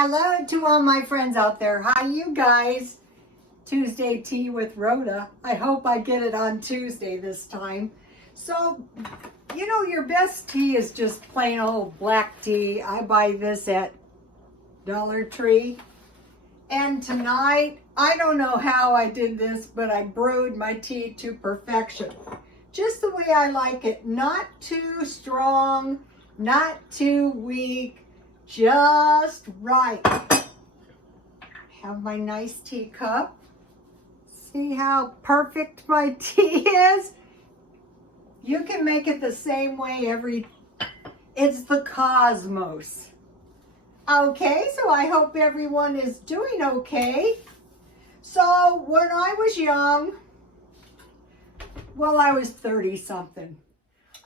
Hello to all my friends out there. Hi, you guys. Tuesday tea with Rhoda. I hope I get it on Tuesday this time. So, your best tea is just plain old black tea. I buy this at Dollar Tree. And tonight, I don't know how I did this, but I brewed my tea to perfection. Just the way I like it. Not too strong, not too weak. Just right. Have my nice teacup. See how perfect my tea is? You can make it the same way it's the cosmos. Okay, so I hope everyone is doing okay. So when I was young, I was 30 something.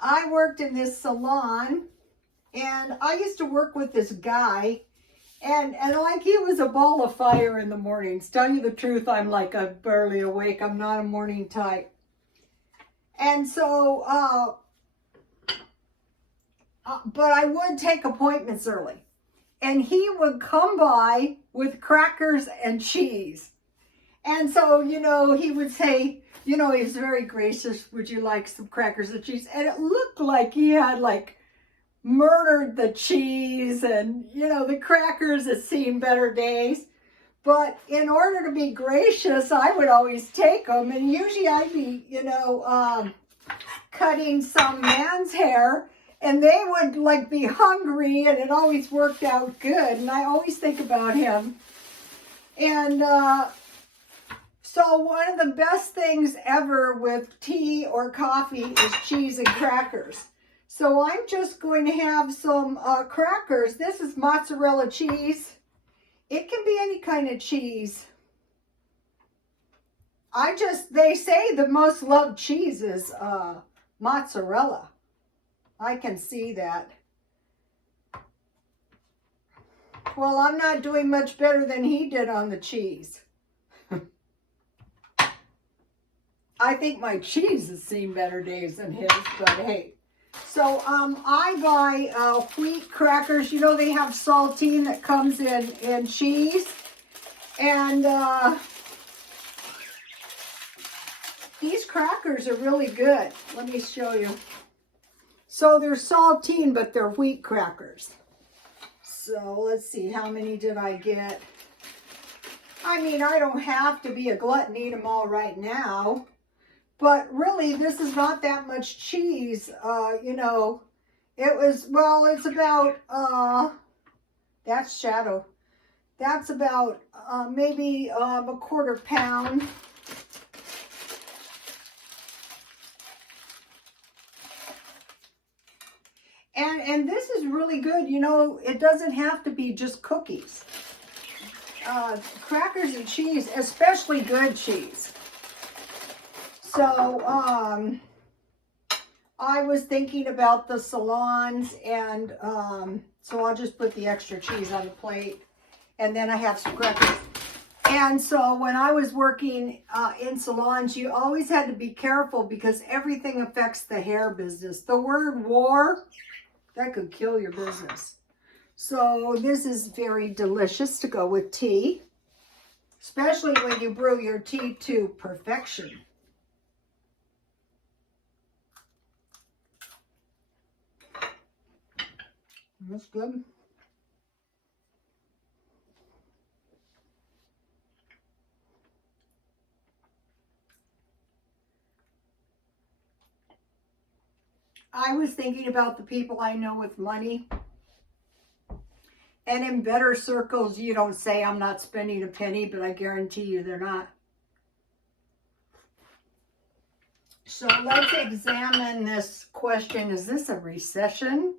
I worked in this salon. And I used to work with this guy, and like he was a ball of fire in the mornings. Tell you the truth, I'm like barely awake. I'm not a morning type. And so, but I would take appointments early. And he would come by with crackers and cheese. And so, he would say, he was very gracious. Would you like some crackers and cheese? And it looked like he had murdered the cheese and, the crackers had seen better days. But in order to be gracious, I would always take them. And usually I'd be, cutting some man's hair. And they would be hungry, and it always worked out good. And I always think about him. And so one of the best things ever with tea or coffee is cheese and crackers. So I'm just going to have some crackers. This is mozzarella cheese. It can be any kind of cheese. They say the most loved cheese is mozzarella. I can see that. Well, I'm not doing much better than he did on the cheese. I think my cheese has seen better days than his, but hey. So I buy wheat crackers. They have saltine that comes in cheese. And these crackers are really good. Let me show you. So they're saltine, but they're wheat crackers. So let's see, how many did I get? I mean, I don't have to be a glutton, eat them all right now. But really, this is not that much cheese. It's about, that's shadow. That's about maybe a quarter pound. And this is really good. It doesn't have to be just cookies. Crackers and cheese, especially good cheese. So, I was thinking about the salons, and so I'll just put the extra cheese on the plate, and then I have some crackers. And so when I was working in salons, you always had to be careful because everything affects the hair business. The word war, that could kill your business. So this is very delicious to go with tea, especially when you brew your tea to perfection. That's good. I was thinking about the people I know with money. And in better circles, you don't say, I'm not spending a penny, but I guarantee you they're not. So let's examine this question. Is this a recession?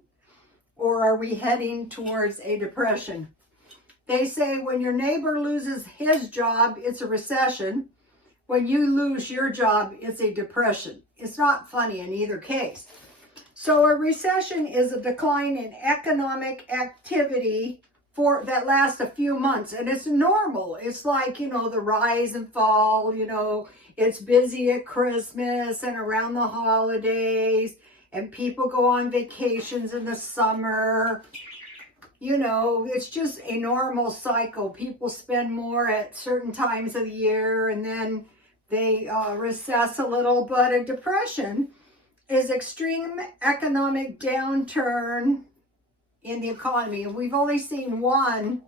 Or are we heading towards a depression? They say when your neighbor loses his job, it's a recession. When you lose your job, it's a depression. It's not funny in either case. So a recession is a decline in economic activity that lasts a few months. And it's normal. It's like, the rise and fall, it's busy at Christmas and around the holidays. And people go on vacations in the summer. you know, it's just a normal cycle. People spend more at certain times of the year, and then they recess a little. But a depression is extreme economic downturn in the economy. And we've only seen one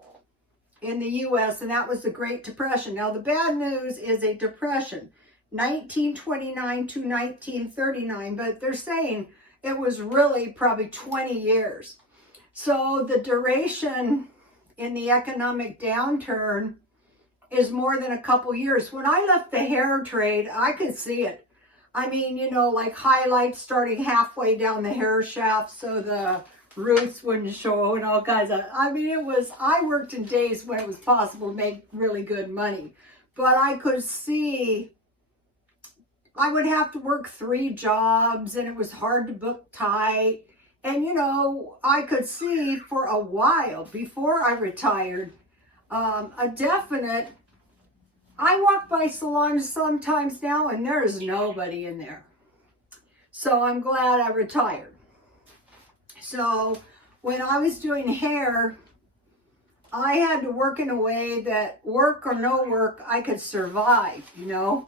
in the U.S., and that was the Great Depression. Now, the bad news is a depression, 1929 to 1939, but they're saying it was really probably 20 years. So the duration in the economic downturn is more than a couple years. When I left the hair trade, I could see it. I mean, you know, like highlights starting halfway down the hair shaft so the roots wouldn't show and all kinds of, I mean, I worked in days when it was possible to make really good money. But I could see I would have to work 3 jobs and it was hard to book tight. And, you know, I could see for a while before I retired, a definite, I walk by salons sometimes now and there is nobody in there. So I'm glad I retired. So when I was doing hair, I had to work in a way that work or no work, I could survive, you know.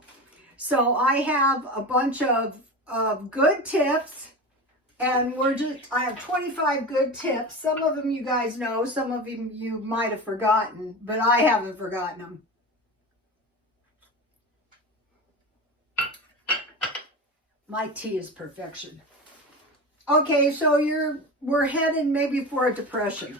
So I have a bunch of good tips, and I have 25 good tips. Some of them you guys know, some of them you might have forgotten, but I haven't forgotten them. My tea is perfection. Okay, so we're headed maybe for a depression.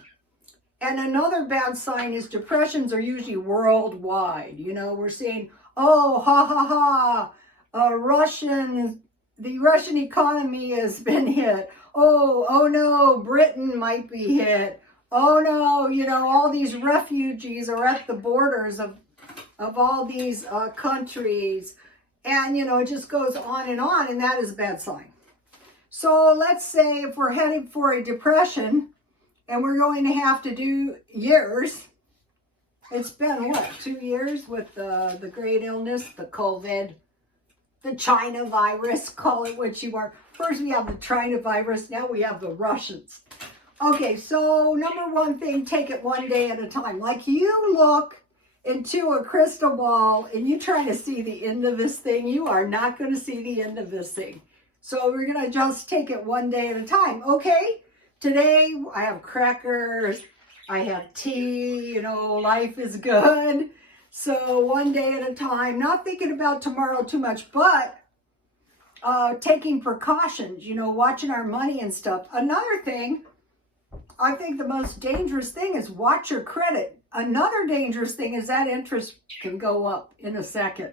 And another bad sign is depressions are usually worldwide. You know, we're seeing, oh, ha, ha, ha, the Russian economy has been hit. Oh no, Britain might be hit. Oh no, you know, all these refugees are at the borders of all these countries. And, you know, it just goes on, and that is a bad sign. So let's say if we're heading for a depression and we're going to have to do years, it's been what, 2 years with the great illness, the COVID, the China virus, call it what you want. First we have the China virus, now we have the Russians. Okay, so number one thing, take it one day at a time. Like you look into a crystal ball and you're trying to see the end of this thing, you are not going to see the end of this thing. So we're going to just take it one day at a time. Okay, today I have crackers, I have tea, you know, life is good. So one day at a time, not thinking about tomorrow too much, but taking precautions, you know, watching our money and stuff. Another thing, I think the most dangerous thing is watch your credit. Another dangerous thing is that interest can go up in a second.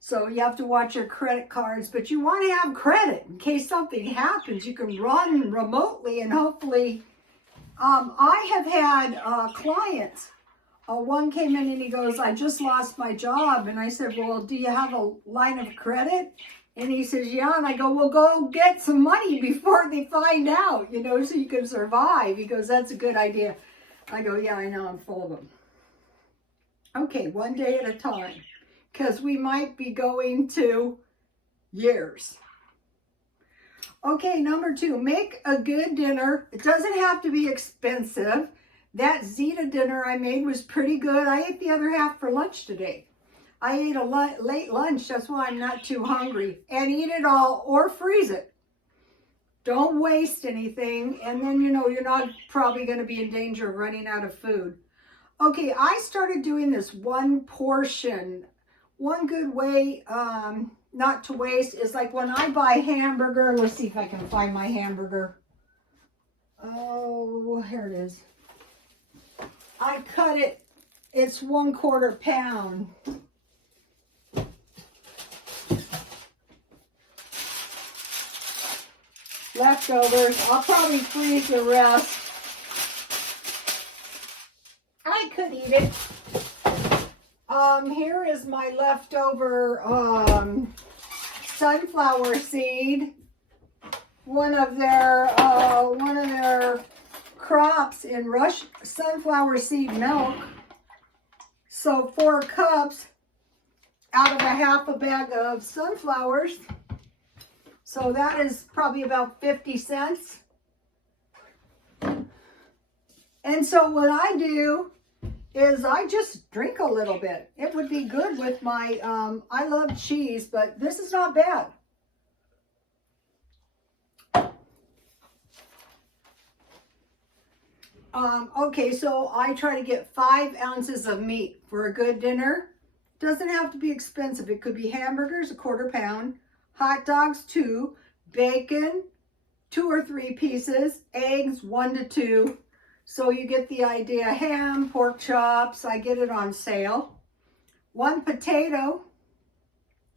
So you have to watch your credit cards, but you want to have credit in case something happens. You can run remotely and hopefully, I have had clients. One came in and he goes, I just lost my job. And I said, well, do you have a line of credit? And he says, yeah. And I go, well, go get some money before they find out, you know, so you can survive. He goes, that's a good idea. I go, yeah, I know, I'm full of them. Okay, one day at a time, because we might be going to years. Okay, number 2, make a good dinner. It doesn't have to be expensive. That Zeta dinner I made was pretty good. I ate the other half for lunch today. I ate a late lunch, that's why I'm not too hungry. And eat it all or freeze it. Don't waste anything, and then, you know, you're not probably going to be in danger of running out of food. Okay, I started doing this one portion. One good way not to waste is like when I buy hamburger. Let's see if I can find my hamburger. Oh, here it is. I cut it. It's 1/4 pound. Leftovers. I'll probably freeze the rest. I could eat it. Here is my leftover sunflower seed. One of their crops in sunflower seed milk. So 4 cups out of a half a bag of sunflowers. So that is probably about 50 cents. And so what I do is I just drink a little bit. It would be good with my, I love cheese, but this is not bad. Okay, so I try to get 5 ounces of meat for a good dinner. Doesn't have to be expensive. It could be hamburgers, 1/4 pound, hot dogs, 2, bacon, 2 or 3 pieces, eggs, 1 to 2. So you get the idea. Ham, pork chops, I get it on sale. 1 potato,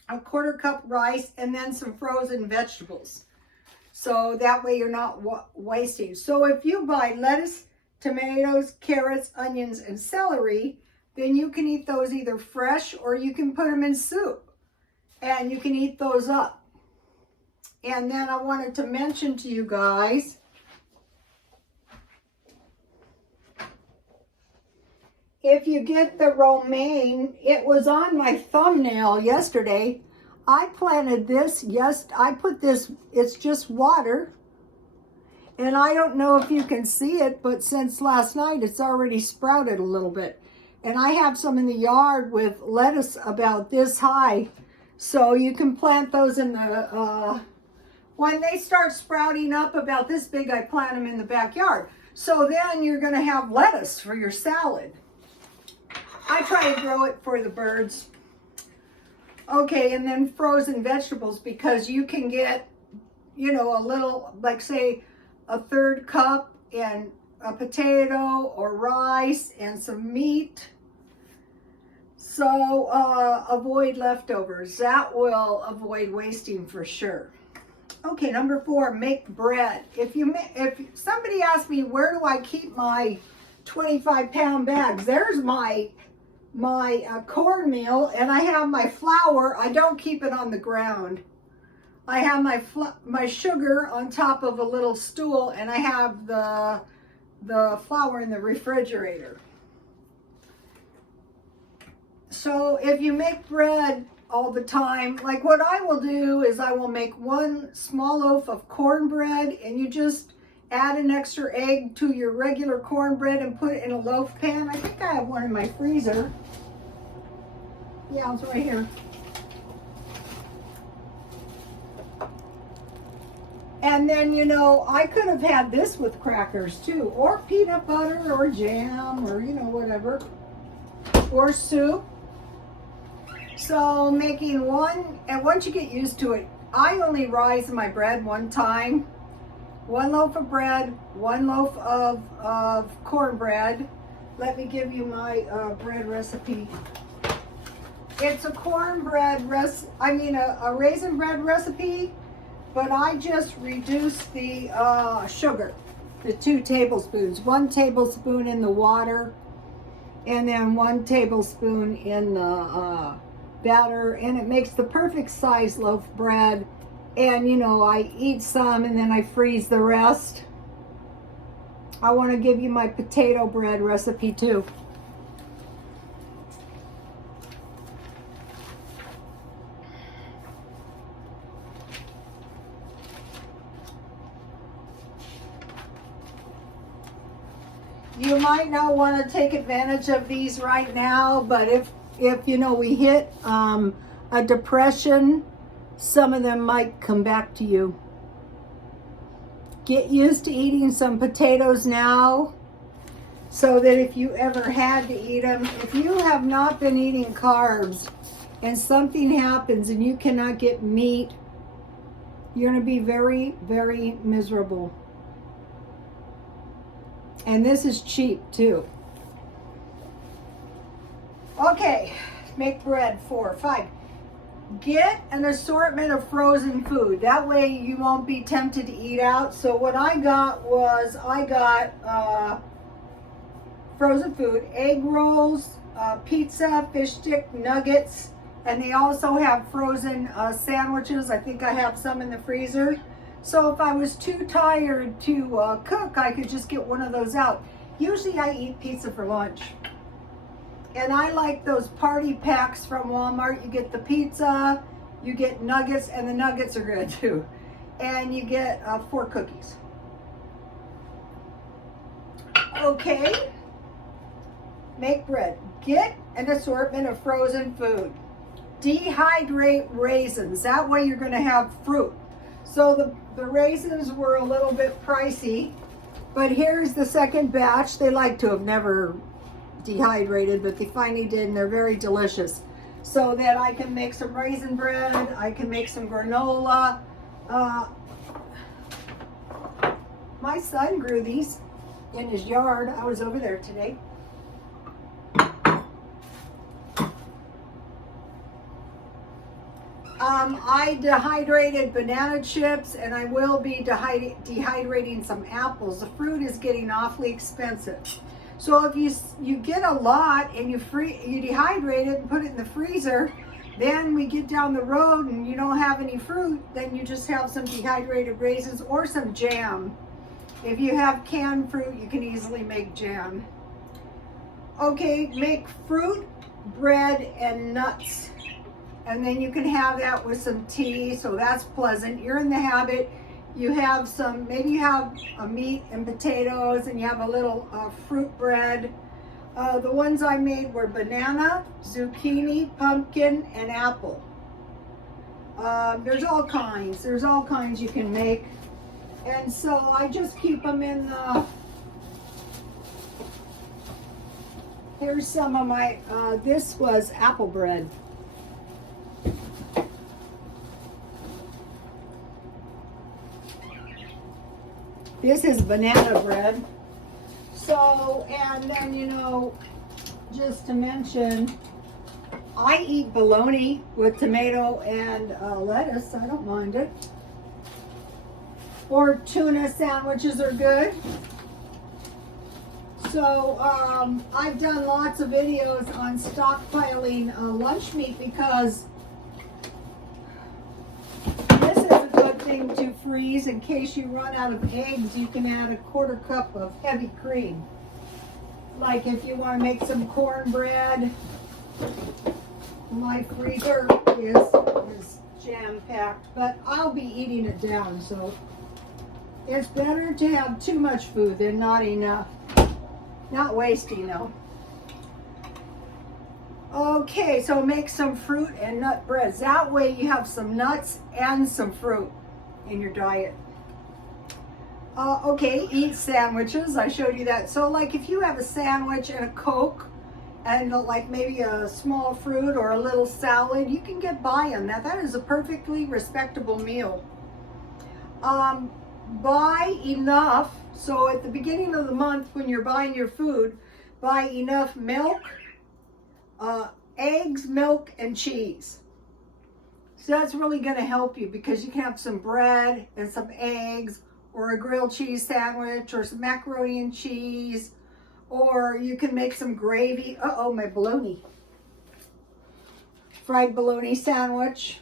1/4 cup rice, and then some frozen vegetables. So that way you're not wasting. So if you buy lettuce, tomatoes, carrots, onions, and celery, then you can eat those either fresh or you can put them in soup. And you can eat those up. And then I wanted to mention to you guys, if you get the romaine, it was on my thumbnail yesterday. I planted this, yes, I put this, it's just water. And I don't know if you can see it, but since last night, it's already sprouted a little bit. And I have some in the yard with lettuce about this high. So you can plant those in the, when they start sprouting up about this big, I plant them in the backyard. So then you're gonna have lettuce for your salad. I try to grow it for the birds. Okay, and then frozen vegetables, because you can get, you know, a little, like say, 1/3 cup and a potato or rice and some meat. So avoid leftovers. That will avoid wasting for sure. Okay, number 4, make bread. If somebody asks me, where do I keep my 25-pound bags? There's my cornmeal, and I have my flour. I don't keep it on the ground. I have my sugar on top of a little stool, and I have the flour in the refrigerator. So if you make bread all the time, like what I will do is I will make 1 small loaf of cornbread, and you just add an extra egg to your regular cornbread and put it in a loaf pan. I think I have one in my freezer. Yeah, it's right here. And then, you know, I could have had this with crackers too, or peanut butter, or jam, or, you know, whatever, or soup. So making 1, and once you get used to it, I only rise my bread 1 time. 1 loaf of bread, 1 loaf of cornbread. Let me give you my bread recipe. It's a cornbread a raisin bread recipe, but I just reduced the sugar to 2 tablespoons. 1 tablespoon in the water, and then 1 tablespoon in the batter, and it makes the perfect size loaf bread. And, you know, I eat some and then I freeze the rest. I want to give you my potato bread recipe too. You might not want to take advantage of these right now, but if you know, we hit a depression, some of them might come back to you. Get used to eating some potatoes now, so that if you ever had to eat them, if you have not been eating carbs and something happens and you cannot get meat, you're going to be very, very miserable. And this is cheap too. Okay, make bread 4, 5. Get an assortment of frozen food. That way you won't be tempted to eat out. So what I got was, frozen food, egg rolls, pizza, fish stick, nuggets, and they also have frozen sandwiches. I think I have some in the freezer. So if I was too tired to cook, I could just get one of those out. Usually I eat pizza for lunch. And I like those party packs from Walmart. You get the pizza, you get nuggets, and the nuggets are good too. And you get 4 cookies. Okay, make bread. Get an assortment of frozen food. Dehydrate raisins. That way you're going to have fruit. So the raisins were a little bit pricey, but here's the second batch. They like to have never dehydrated, but they finally did, and they're very delicious. So that I can make some raisin bread, I can make some granola. My son grew these in his yard. I was over there today. I dehydrated banana chips, and I will be dehydrating some apples. The fruit is getting awfully expensive. So if you get a lot and you dehydrate it and put it in the freezer, then we get down the road and you don't have any fruit, then you just have some dehydrated raisins or some jam. If you have canned fruit, you can easily make jam. Okay, make fruit, bread, and nuts. And then you can have that with some tea, so that's pleasant. You're in the habit. You have some, maybe you have a meat and potatoes, and you have a little fruit bread. The ones I made were banana, zucchini, pumpkin, and apple. There's all kinds. There's all kinds you can make. And so I just keep them in the, here's some of my, this was apple bread. This is banana bread. So, and then, you know, just to mention, I eat bologna with tomato and lettuce. I don't mind it. Or tuna sandwiches are good. So, I've done lots of videos on stockpiling lunch meat because this is a good thing to freeze in case you run out of eggs. You can add a 1/4 cup of heavy cream. Like if you want to make some cornbread. My freezer is jam-packed, but I'll be eating it down, so it's better to have too much food than not enough. Not wasting, though. Okay, so make some fruit and nut breads. That way you have some nuts and some fruit in your diet. Okay, eat sandwiches. I showed you that. So like if you have a sandwich and a Coke and like maybe a small fruit or a little salad, you can get by on that. That is a perfectly respectable meal. Buy enough. So at the beginning of the month when you're buying your food, buy enough milk, eggs, milk, and cheese. So that's really going to help you because you can have some bread and some eggs or a grilled cheese sandwich or some macaroni and cheese, or you can make some gravy. Uh-oh, my bologna. Fried bologna sandwich.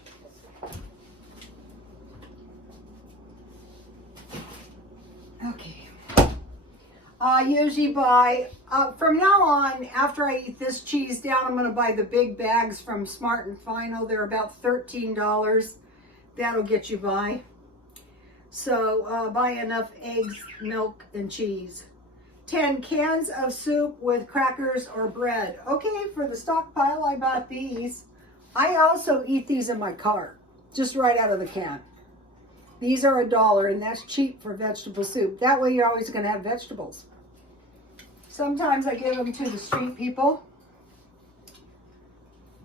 Okay. I usually buy, from now on, after I eat this cheese down, I'm going to buy the big bags from Smart and Final. They're about $13. That'll get you by. So buy enough eggs, milk, and cheese. 10 cans of soup with crackers or bread. Okay, for the stockpile, I bought these. I also eat these in my car, just right out of the can. These are $1, and that's cheap for vegetable soup. That way you're always going to have vegetables. Sometimes I give them to the street people.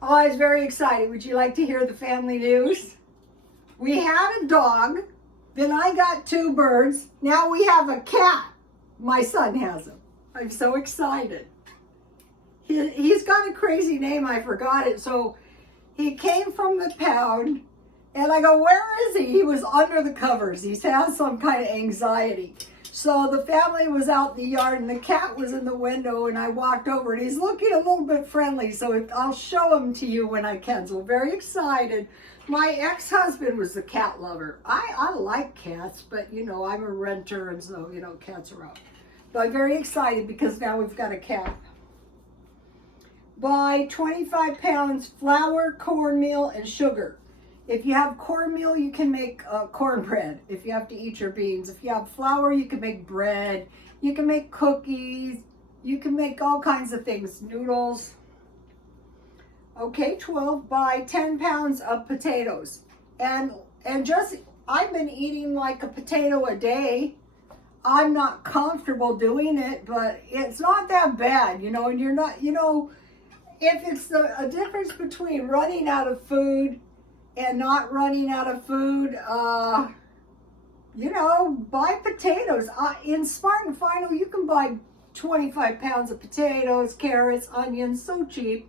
Oh, I was very excited. Would you like to hear the family news? We had a dog. Then I got 2 birds. Now we have a cat. My son has him. I'm so excited. He's got a crazy name. I forgot it. So he came from the pound. And I go, where is he? He was under the covers. He's had some kind of anxiety. So the family was out in the yard and the cat was in the window, and I walked over and he's looking a little bit friendly. So I'll show him to you when I can. So very excited. My ex-husband was a cat lover. I like cats, but you know, I'm a renter and so, you know, cats are out. But I'm very excited because now we've got a cat. Buy 25 pounds flour, cornmeal, and sugar. If you have cornmeal, you can make cornbread if you have to eat your beans. If you have flour, you can make bread. You can make cookies. You can make all kinds of things, noodles. Okay, 12 by 10 pounds of potatoes. And just, I've been eating like a potato a day. I'm not comfortable doing it, but it's not that bad, you know, and you're not, you know, if it's a difference between running out of food and not running out of food, you know, buy potatoes. In Smart and Final, you can buy 25 pounds of potatoes, carrots, onions, so cheap.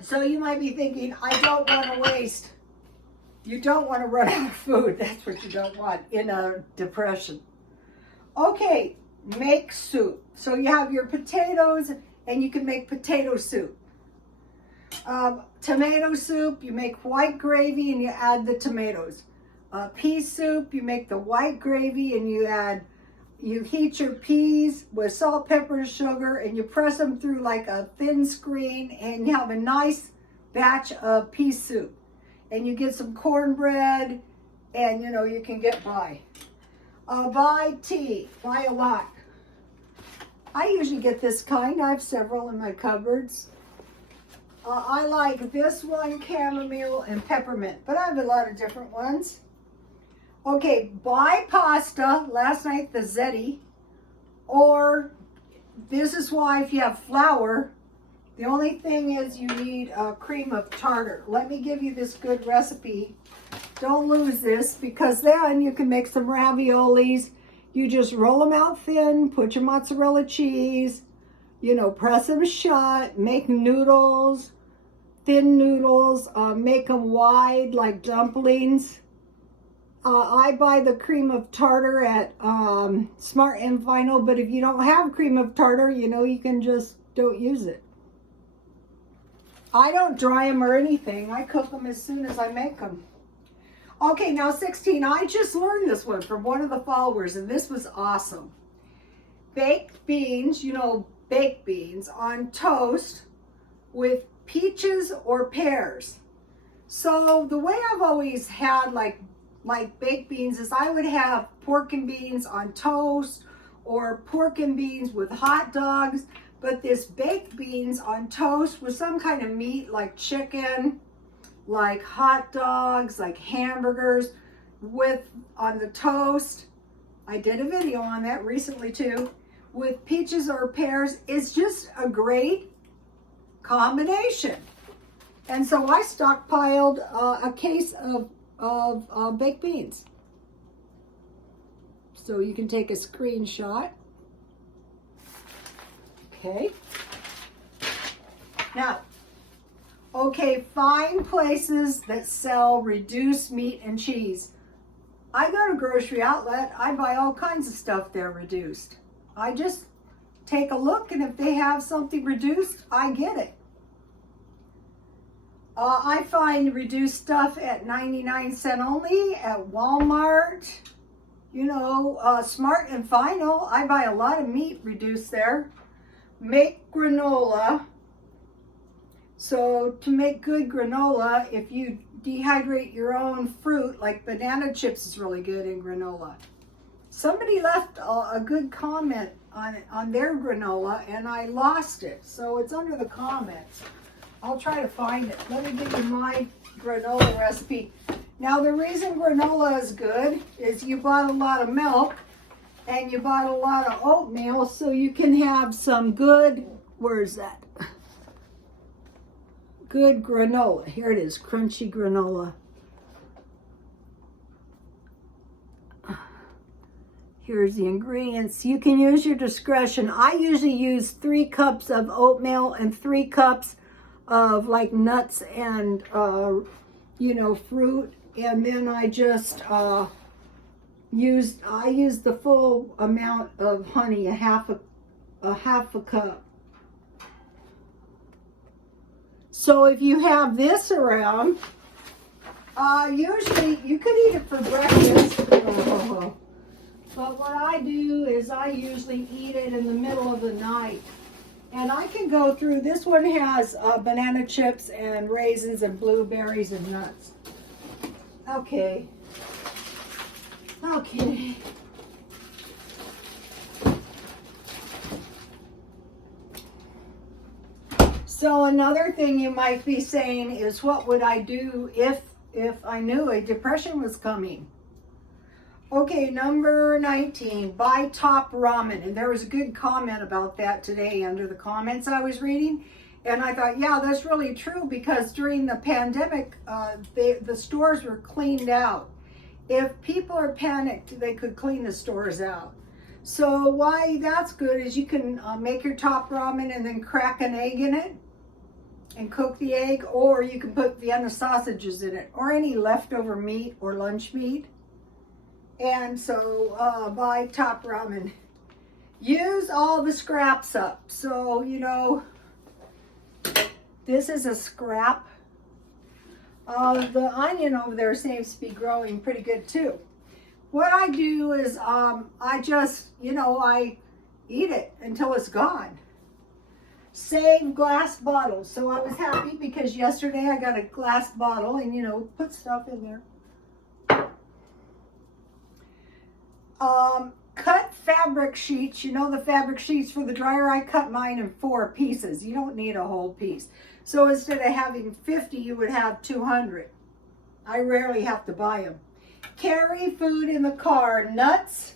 So you might be thinking, I don't want to waste. You don't want to run out of food. That's what you don't want in a depression. Okay, make soup. So you have your potatoes and you can make potato soup. Tomato soup, you make white gravy and you add the tomatoes. Pea soup, you make the white gravy and you heat your peas with salt, pepper, sugar, and you press them through like a thin screen and you have a nice batch of pea soup. And you get some cornbread and you know, you can get by. Buy tea, buy a lot. I usually get this kind. I have several in my cupboards. I like this one, chamomile and peppermint, but I have a lot of different ones. Okay, buy pasta, last night the Zeti, or this is why if you have flour, the only thing is you need cream of tartar. Let me give you this good recipe. Don't lose this, because then you can make some raviolis. You just roll them out thin, put your mozzarella cheese, you know, press them shut, make noodles, thin noodles, make them wide like dumplings. I buy the cream of tartar at Smart and Final, but if you don't have cream of tartar, you know, you can just don't use it. I don't dry them or anything. I cook them as soon as I make them. Okay, now 16. I just learned this one from one of the followers, and this was awesome. Baked beans, you know, baked beans on toast with peaches or pears. So the way I've always had like baked beans is I would have pork and beans on toast or pork and beans with hot dogs. But this baked beans on toast with some kind of meat like chicken, like hot dogs, like hamburgers on the toast. I did a video on that recently too. With peaches or pears is just a great combination. And so I stockpiled a case of baked beans. So you can take a screenshot. Okay. Now, okay, find places that sell reduced meat and cheese. I go to grocery outlet. I buy all kinds of stuff there reduced. I just take a look, and if they have something reduced, I get it. I find reduced stuff at 99 cents only at Walmart. You know, Smart and Final. I buy a lot of meat reduced there. Make granola. So to make good granola, if you dehydrate your own fruit, like banana chips is really good in granola. Somebody left a good comment on their granola and I lost it. So it's under the comments. I'll try to find it. Let me give you my granola recipe. Now the reason granola is good is you bought a lot of milk and you bought a lot of oatmeal, so you can have some good, where's that? Good granola. Here it is, crunchy granola. Here's the ingredients. You can use your discretion. I usually use 3 cups of oatmeal and 3 cups of like nuts and, you know, fruit. And then I just use the full amount of honey, a half a cup. So if you have this around, usually you could eat it for breakfast. But what I do is I usually eat it in the middle of the night. And I can go through, this one has banana chips and raisins and blueberries and nuts. Okay. Okay. So another thing you might be saying is, what would I do if I knew a depression was coming? Okay, number 19, buy top ramen. And there was a good comment about that today under the comments I was reading. And I thought, yeah, that's really true, because during the pandemic, the stores were cleaned out. If people are panicked, they could clean the stores out. So why that's good is you can make your top ramen and then crack an egg in it and cook the egg, or you can put Vienna sausages in it, or any leftover meat or lunch meat. And so buy top ramen. Use all the scraps up. So, you know, this is a scrap. The onion over there seems to be growing pretty good too. What I do is I just, you know, I eat it until it's gone. Save glass bottles. So I was happy because yesterday I got a glass bottle and, you know, put stuff in there. Cut fabric sheets. You know, the fabric sheets for the dryer, I cut mine in 4 pieces. You don't need a whole piece. So instead of having 50, you would have 200. I rarely have to buy them. Carry food in the car. Nuts,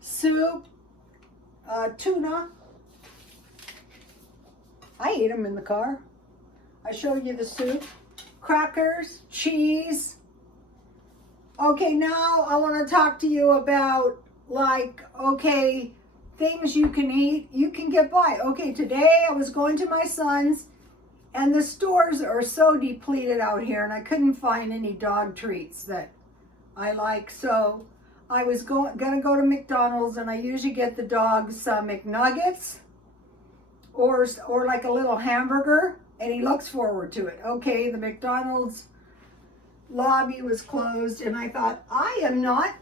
soup, tuna. I eat them in the car. I showed you the soup. Crackers, cheese. Okay, now I want to talk to you about, like, okay, things you can eat, you can get by. Okay, today I was going to my son's, and the stores are so depleted out here, and I couldn't find any dog treats that I like. So I was gonna go to McDonald's, and I usually get the dogs McNuggets or like a little hamburger, and he looks forward to it. Okay, the McDonald's lobby was closed, and I thought, I am not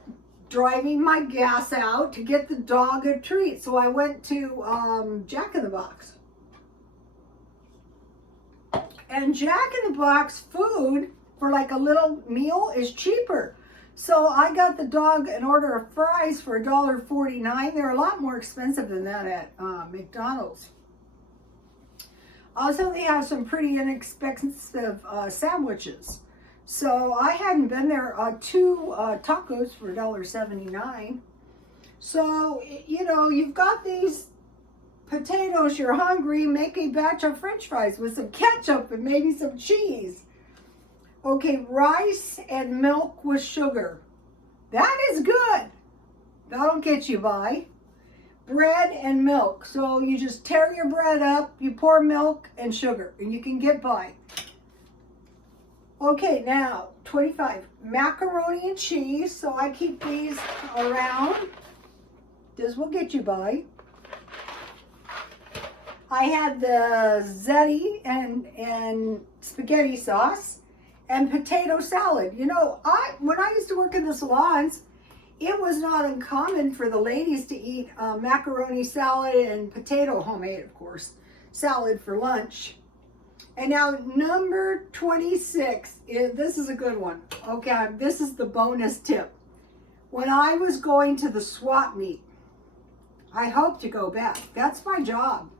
driving my gas out to get the dog a treat. So I went to Jack in the Box. And Jack in the Box food for like a little meal is cheaper. So I got the dog an order of fries for $1.49. They're a lot more expensive than that at McDonald's. Also, they have some pretty inexpensive sandwiches. So I hadn't been there. 2 tacos for $1.79. So, you know, you've got these potatoes, you're hungry, make a batch of French fries with some ketchup and maybe some cheese. Okay, rice and milk with sugar. That is good. That'll get you by. Bread and milk. So you just tear your bread up, you pour milk and sugar, and you can get by. Okay, now 25, macaroni and cheese. So I keep these around. This will get you by. I had the ziti and spaghetti sauce and potato salad. You know, when I used to work in the salons, it was not uncommon for the ladies to eat macaroni salad and potato, homemade, of course, salad for lunch. And now number 26, this is a good one. Okay, this is the bonus tip. When I was going to the swap meet, I hope to go back. That's my job.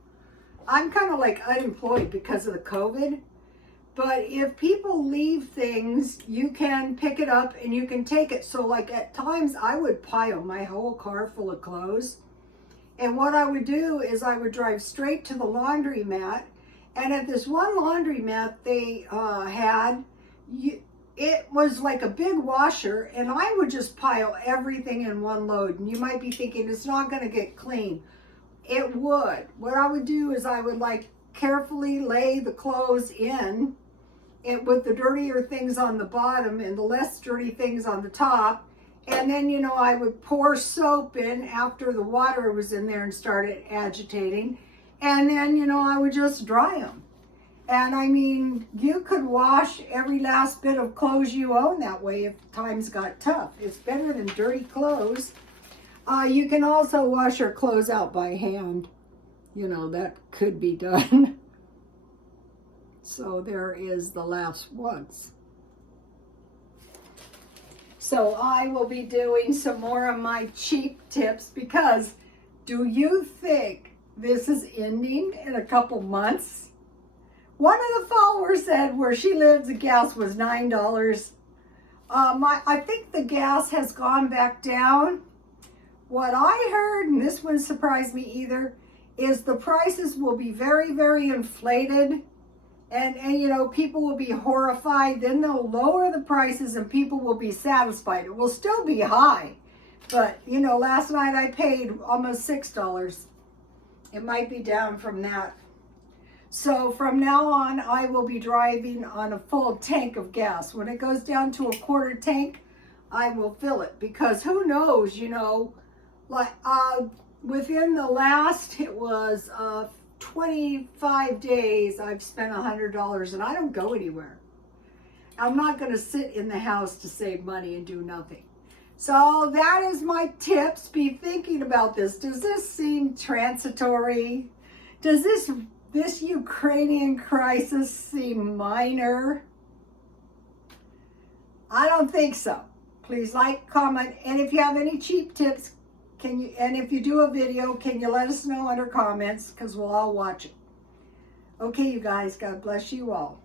I'm kind of like unemployed because of the COVID. But if people leave things, you can pick it up and you can take it. So like at times I would pile my whole car full of clothes. And what I would do is I would drive straight to the laundromat. And at this one laundromat they had, it was like a big washer, and I would just pile everything in one load. And you might be thinking, it's not going to get clean. It would. What I would do is I would like carefully lay the clothes in, and with the dirtier things on the bottom and the less dirty things on the top. And then, you know, I would pour soap in after the water was in there and started agitating. And then, you know, I would just dry them. And I mean, you could wash every last bit of clothes you own that way if times got tough. It's better than dirty clothes. You can also wash your clothes out by hand. you know, that could be done. So there is the last ones. So I will be doing some more of my cheap tips, because do you think this is ending in a couple months? One of the followers said where she lives, the gas was $9. I think the gas has gone back down. What I heard, and this wouldn't surprise me either, is the prices will be very, very inflated. And you know, people will be horrified. Then they'll lower the prices and people will be satisfied. It will still be high. But, you know, last night I paid almost $6. It might be down from that. So from now on, I will be driving on a full tank of gas. When it goes down to a quarter tank, I will fill it. Because who knows, you know, like within the last, it was 25 days, I've spent $100 and I don't go anywhere. I'm not going to sit in the house to save money and do nothing. So that is my tips. Be thinking about this. Does this seem transitory? Does this Ukrainian crisis seem minor? I don't think so. Please like, comment, and if you have any cheap tips, and if you do a video, can you let us know under comments, because we'll all watch it. Okay, you guys, God bless you all.